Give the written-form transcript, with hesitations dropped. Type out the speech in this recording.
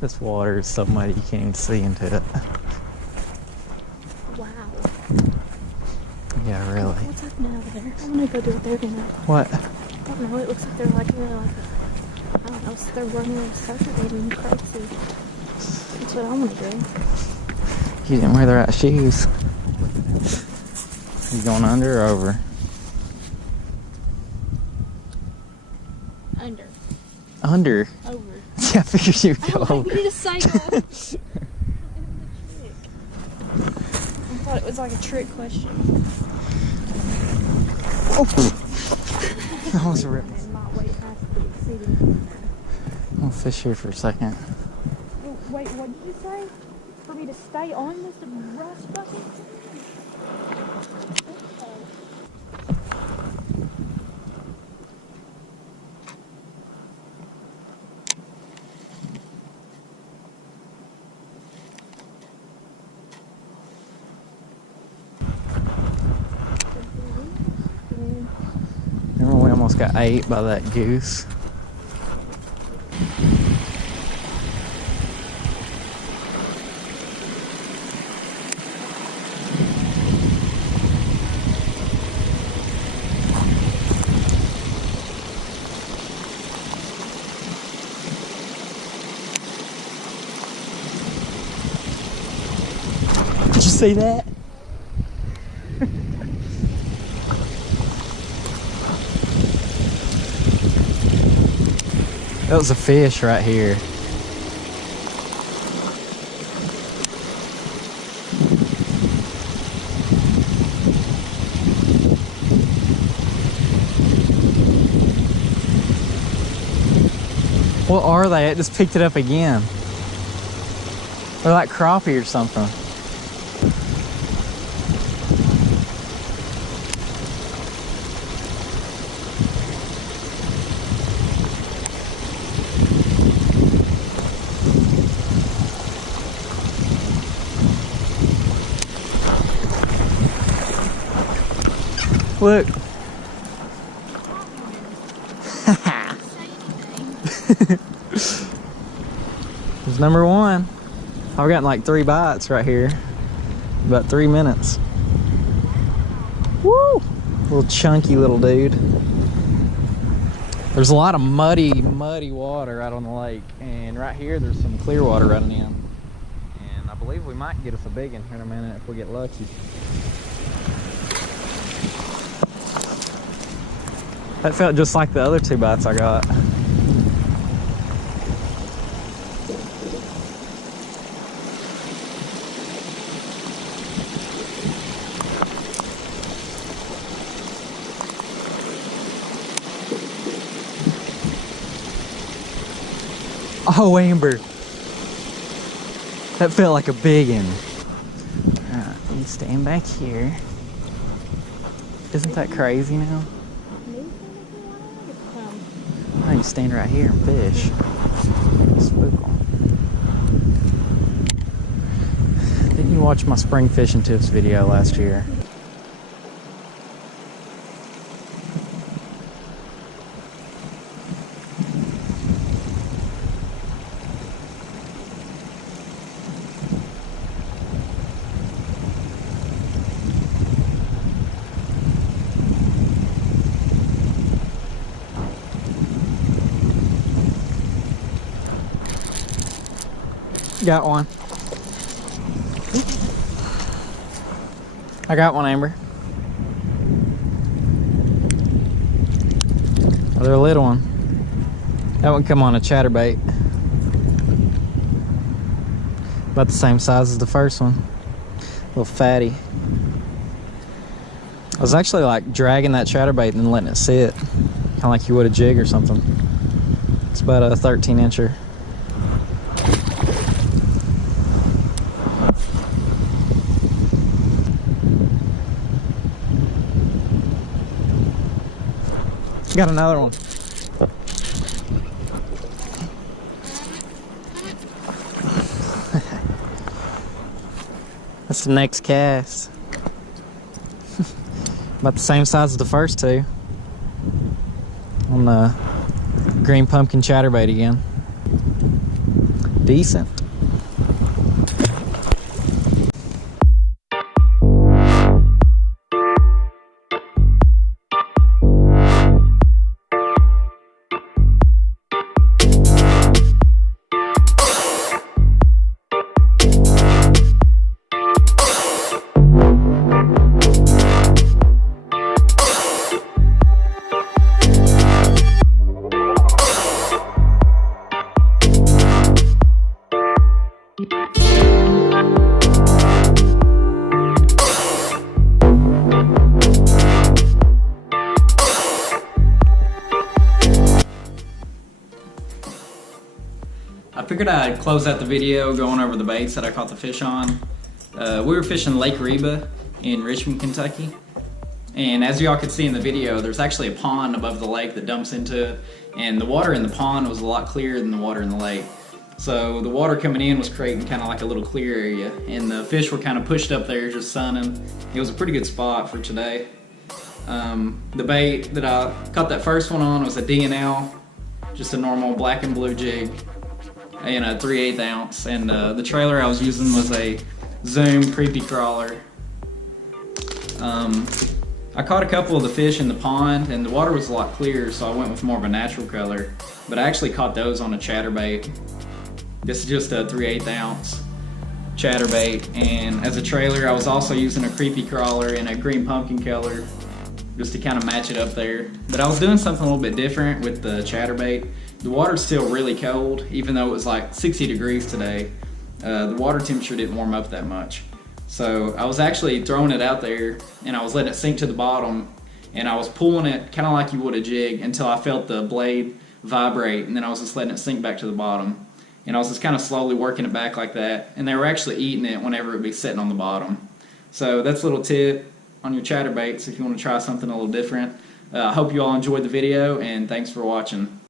This water is so muddy you can't even see into it. Wow. Yeah, really. What's happening over there? I want to go do it there tonight. What? I don't know. It looks like they're like, I don't know, so they're running on soccer game crazy. That's what I want to do. You didn't wear the right shoes. You going under or over? Under. Under? Over. Yeah, I figured you would go I over. need to say that. I thought it was like a trick question. Oh. That was a rip. I'll fish here for a second. Oh, wait, what did you say? For me to stay on this rust bucket? Remember we almost got ate by that goose? Did you see that? That was a fish right here. What are they? It just picked it up again. They're like crappie or something. Look. There's number one. I've gotten like 3 bites right here. About 3 minutes. Woo! Little chunky little dude. There's a lot of muddy water out on the lake. And right here there's some clear water running in. And I believe we might get us a big one here in a minute if we get lucky. That felt just like the other 2 bites I got. Oh, Amber. That felt like a big one. Alright, you stand back here. Isn't that crazy now? I can stand right here and fish. Spook 'em. Didn't you watch my spring fishing tips video last year? Got one. I got one, Amber. Another little one. That one come on a chatterbait. About the same size as the first one. Little fatty. I was actually like dragging that chatterbait and then letting it sit. Kind of like you would a jig or something. It's about a 13-incher. Got another one. That's the next cast. About the same size as the first 2. On the green pumpkin chatterbait again. decent. I figured I'd close out the video going over the baits that I caught the fish on. We were fishing Lake Reba in Richmond, Kentucky. And as y'all could see in the video, there's actually a pond above the lake that dumps into it. And the water in the pond was a lot clearer than the water in the lake. So the water coming in was creating kind of like a little clear area. And the fish were kind of pushed up there just sunning. It was a pretty good spot for today. The bait that I caught that first one on was a D&L, just a normal black and blue jig, and a 3/8 ounce. And the trailer I was using was a Zoom creepy crawler. I caught a couple of the fish in the pond and the water was a lot clearer, so I went with more of a natural color, but I actually caught those on a chatterbait. This is just a 3/8 ounce chatterbait, and as a trailer I was also using a creepy crawler in a green pumpkin color just to kind of match it up there. But I was doing something a little bit different with the chatterbait. The water's still really cold, even though it was like 60 degrees today. The water temperature didn't warm up that much. So I was actually throwing it out there and I was letting it sink to the bottom, and I was pulling it kind of like you would a jig until I felt the blade vibrate, and then I was just letting it sink back to the bottom. And I was just kind of slowly working it back like that, and they were actually eating it whenever it would be sitting on the bottom. So that's a little tip on your chatterbaits if you want to try something a little different. I hope you all enjoyed the video, and thanks for watching.